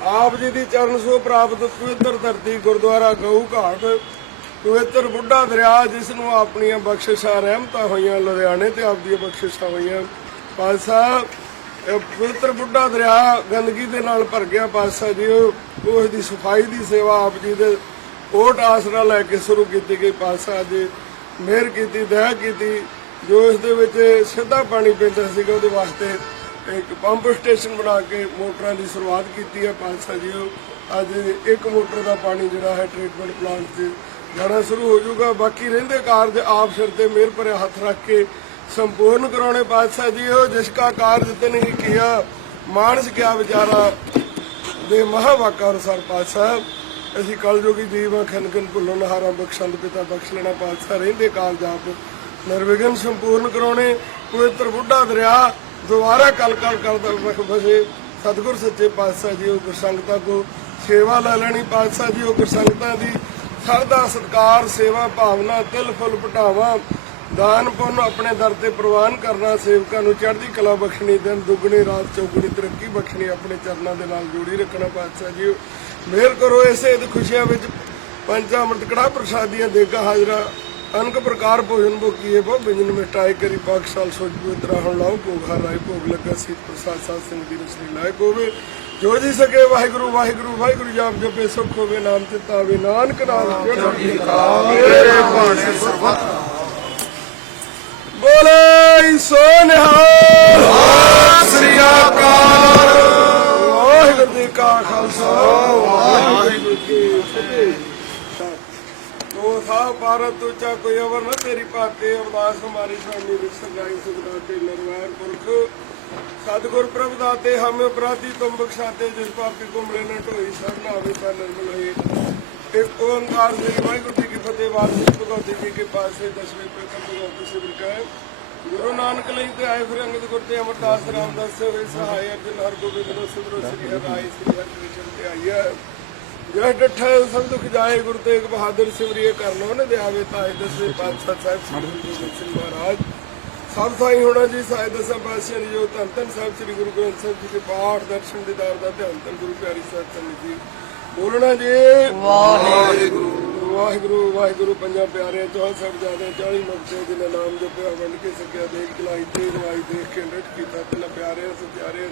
ਆਪ ਜੀ ਦੀ ਚਰਨ ਸੋ ਪ੍ਰਾਪਤ ਪਵਿੱਤਰ ਧਰਤੀ ਗੁਰਦੁਆਰਾ ਗਊ ਘਾਟ ਪਵਿੱਤਰ ਬੁੱਢਾ ਦਰਿਆ, ਜਿਸ ਨੂੰ ਆਪਣੀਆਂ ਬਖਸ਼ਿਸ਼ਾਂ ਰਹਿਮਤਾਂ ਹੋਈਆਂ, ਲੁਧਿਆਣੇ ਤੇ ਆਪ ਦੀਆਂ ਬਖਸ਼ਿਸ਼ਾਂ ਹੋਈਆਂ। ਪਾਤਸ਼ਾਹ ਪਵਿੱਤਰ ਬੁੱਢਾ ਦਰਿਆ ਗੰਦਗੀ ਦੇ ਨਾਲ ਭਰ ਗਿਆ। ਪਾਤਸ਼ਾਹ ਜੀ, ਉਹ ਉਸ ਦੀ ਸਫ਼ਾਈ ਦੀ ਸੇਵਾ ਆਪ ਜੀ ਦੇ ਓਟ ਆਸਰਾ ਲੈ ਕੇ ਸ਼ੁਰੂ ਕੀਤੀ ਗਈ। ਪਾਤਸ਼ਾਹ ਜੀ, ਮਿਹਰ ਕੀਤੀ, ਦਇਆ ਕੀਤੀ, ਜੋ ਇਸ ਦੇ ਵਿੱਚ ਸਿੱਧਾ ਪਾਣੀ ਪੈਂਦਾ ਸੀਗਾ, ਉਹਦੇ ਵਾਸਤੇ ਇੱਕ ਪੰਪ ਸਟੇਸ਼ਨ ਬਣਾ ਕੇ ਮੋਟਰਾਂ ਦੀ ਸ਼ੁਰੂਆਤ ਕੀਤੀ ਹੈ ਪਾਤਸ਼ਾਹ ਜੀ। ਉਹ ਅੱਜ ਇੱਕ ਮੋਟਰ ਦਾ ਪਾਣੀ ਜਿਹੜਾ ਹੈ ਟ੍ਰੀਟਮੈਂਟ ਪਲਾਂਟ 'ਤੇ ਜਾਣਾ ਸ਼ੁਰੂ ਹੋ ਜਾਊਗਾ। ਬਾਕੀ ਰਹਿੰਦੇ ਕਾਰਜ ਆਪ ਸਿਰ ਤੇ ਮਿਹਰ ਭਰੇ ਹੱਥ ਰੱਖ ਕੇ ਸੰਪੂਰਨ ਕਰਾਉਣੇ ਪਾਤਸ਼ਾਹ ਜੀ। ਉਹ ਜਿਸ ਕਾ ਕਾਰਜ ਤੇ ਨਹੀਂ ਕੀਆ ਮਾਨਸ ਕਿਆ ਵਿਚਾਰਾ ਦੇ ਮਹਾਵਾਕਾ ਅਨੁਸਾਰ ਪਾਤਸ਼ਾਹ। ਅਸੀਂ ਕਲਯੁਗੀ ਜੀਵਾਂ ਖਨਕਨ ਭੁੱਲੋ ਨਹਾਰਾ ਬਖਸ਼ੰਦ ਪਿਤਾ ਬਖਸ਼ ਲੈਣਾ ਪਾਤਸ਼ਾਹ। ਰਹਿੰਦੇ ਕਾਰਜ ਆਪ ਨਿਰਵਿਘਨ ਸੰਪੂਰਨ ਕਰਾਉਣੇ, ਪਵਿੱਤਰ ਬੁੱਢਾ ਦਰਿਆ ਦੁਬਾਰਾ ਕਲ ਕਲ ਕਰਦਾ ਵਖ ਬਸੇ ਸਤਿਗੁਰ ਸੱਚੇ ਪਾਤਸ਼ਾਹ ਜੀ, ਉਹ ਗੁਰਸੰਗਤਾਂ ਕੋ ਸੇਵਾ ਲੈ ਲੈਣੀ ਪਾਤਸ਼ਾਹ ਜੀ, ਉਹ ਗੁਰਸੰਗਤਾਂ ਦੀ ਸਰਦਾ ਸਤਕਾਰ, ਸੇਵਾ ਭਾਵਨਾ, ਤਿਲ ਫੁੱਲ ਪਟਾਵਾ, ਦਾਨ ਪੁੰਨ ਆਪਣੇ ਦਰ ਤੇ ਪ੍ਰਵਾਨ ਕਰਨਾ, ਸੇਵਕਾਂ ਨੂੰ ਚੜ੍ਹਦੀ ਕਲਾ ਬਖਸ਼ਣੀ, ਦਿਨ ਦੁੱਗਣੀ, ਰਾਤ ਚੌਗਣੀ, ਤਰੱਕੀ ਬਖਸ਼ਣੀ, ਆਪਣੇ ਚਰਨਾਂ ਦੇ ਨਾਲ ਜੋੜੀ ਰੱਖਣਾ ਪਾਤਸ਼ਾਹ ਜੀ। ਮਿਹਰ ਕਰੋ ਇਸੇ ਖੁਸ਼ੀਆਂ ਵਿੱਚ। ਪੰਚਾ ਅੰਮ੍ਰਿਤ ਕੜਾ ਪ੍ਰਸਾਦੀਆਂ ਦੇਗਾ ਹਾਜ਼ਰਾ ਅਨਕ ਪ੍ਰਕਾਰ ਭੋਜਨ ਭੋਗੀਏ ਬਹੁ ਬਿਜਨ ਮਿਟਾਏ ਕਰੀ ਪਾਕਸ਼ਾਲ ਸੋਚ ਪਵਿੱਤਰਾ ਹਣ ਲਾਓ ਭੋਗ ਹਰ ਰਾਏ ਭੋਗ ਲੱਗਾ ਸੀ ਪ੍ਰਸਾਦ ਸਾਧ ਸਿੰਘ ਦੀ ਰਸਨੀ ਲਾਇਕ ਹੋਵੇ ਜੋ ਜੀ ਸਕੇ ਵਾਹਿਗੁਰੂ ਵਾਹਿਗੁਰੂ ਵਾਹਿਗੁਰੂ ਜਾਪ ਜਪੇ ਸੁਖ ਹੋਵੇ ਨਾਮ ਚਿਤਾਵੇ ਨਾਨਕ ਨਾਮ ਚੜ੍ਹਦੀ ਕਲਾ ਮੇਰੇ ਭਾਣੇ ਸਰਬਤ। ਬੋਲੇ ਸੋ ਨਿਹਾਲ ਸ੍ਰੀ ਅਕਾਲ ਵਾਹਿਗੁਰੂ ਜੀ ਕਾ ਖਾਲਸਾ ਵਾਹਿਗੁਰੂ ਜੀ ਕੀ ਫਤਿਹ ਤੋ ਸਾਹ ਕੋਈ ਅਵਰ ਨਾ ਤੇਰੀ ਪਾਤੇ ਅਵਦਾਸ ਹਮਾਰੀ ਸਾਨੀ ਵਿੱਚ ਸਗਾਈ ਸੁਖਦਾ ਤੇ ਨਰਵੈਰ ਪੁਰਖ। ਸਤਿਗੁਰ ਪ੍ਰਭ ਦਾਤੇ, ਹਮੇ ਅਪਰਾਧੀ ਤੁਮ ਬਖਸ਼ਾਤੇ, ਜਿਸ ਪਾਪੀ ਕੋ ਮਰੇ ਨ ਢੋਈ, ਸਭ ਨਾ ਤਾਂ ਨਿਰਮਲ ਹੋਏ। ਇੱਕ ਓੰਕਾਰ ਸ੍ਰੀ ਵਾਹਿਗੁਰੂ ਜੀ ਕੀ ਫਤਿਹ ਵਾਹਿਗੁਰੂ ਭਗਵਤੀ ਜੀ ਕੇ ਪਾਸੇ ਦਸਵੇਂ ਪ੍ਰਥਮ ਭਗਵਤੀ ਸਿਮਰ ਕੈ ਗੁਰੂ ਨਾਨਕ ਲਈ ਤੇ ਆਏ ਫਿਰ ਅੰਗਦ ਗੁਰ ਤੇ ਅਮਰਦਾਸ ਰਾਮਦਾਸ ਸੇ ਹੋਏ ਸਹਾਇ ਅਰਜਨ ਹਰ ਗੋਬਿੰਦ ਨੂੰ ਸੁਧਰੋ ਸ੍ਰੀ ਹਰਿ ਸ੍ਰੀ ਹਰਿ ਕ੍ਰਿਸ਼ਨ ਤੇ ਆਈਐ ਜਹ ਡਠੈ ਸਭ ਦੁਖ ਜਾਏ ਗੁਰੂ ਤੇਗ ਬਹਾਦਰ ਸਿਮਰਿਏ ਕਰਨ ਉਹਨੇ ਦੇ ਆਵੇ ਤਾਏ ਦਸਵੇਂ ਪਾਤਸ਼ਾਹ ਸਾਹਿਬ ਸ੍ਰੀ ਗੁਰੂ ਗੋਬਿੰਦ ਸਿੰਘ ਮਹਾਰਾਜ। ਸਭ ਸਾਈ ਹੋਣਾ ਜੀ ਦਸਾਂ ਪਾਤਸ਼ਾਹਾਂ ਦੀ ਜੋ ਧੰਨ ਧੰਨ ਸਾਹਿਬ ਸ੍ਰੀ ਗੁਰੂ ਗ੍ਰੰਥ ਸਾਹਿਬ ਜੀ ਦੇ ਪਾਠ ਦਰਸ਼ਨ ਦੀਦਾਰ ਦਾ ਧਿਆਨ ਧੰਨ ਗੁਰੂ ਪਿਆਰੀ ਸਾਹਿਬ ਸੰਗਤ ਜੀ। ਬੋਲਣਾ ਜੀ। ਵਾਹਿਗੁਰੂ। ਵਾਹਿਗੁਰੂ ਵਾਹਿਗੁਰੂ ਪੰਜਾਂ ਪਿਆਰੇ ਚੌਹ ਸਭ ਜਾਦੇ 40 ਮੁਕਤੇ ਜਿਨੇ ਨਾਮ ਜਪਿਆ ਵੰਡ ਕੇ ਸਕਿਆ ਦੇਖ ਚਲਾਈ ਤੇ ਨਵਾਈ ਦੇਖ ਕੇ ਨਟ ਕੀਤਾ ਤਿਨ ਪਿਆਰੇ ਸਤਿਆਰੇ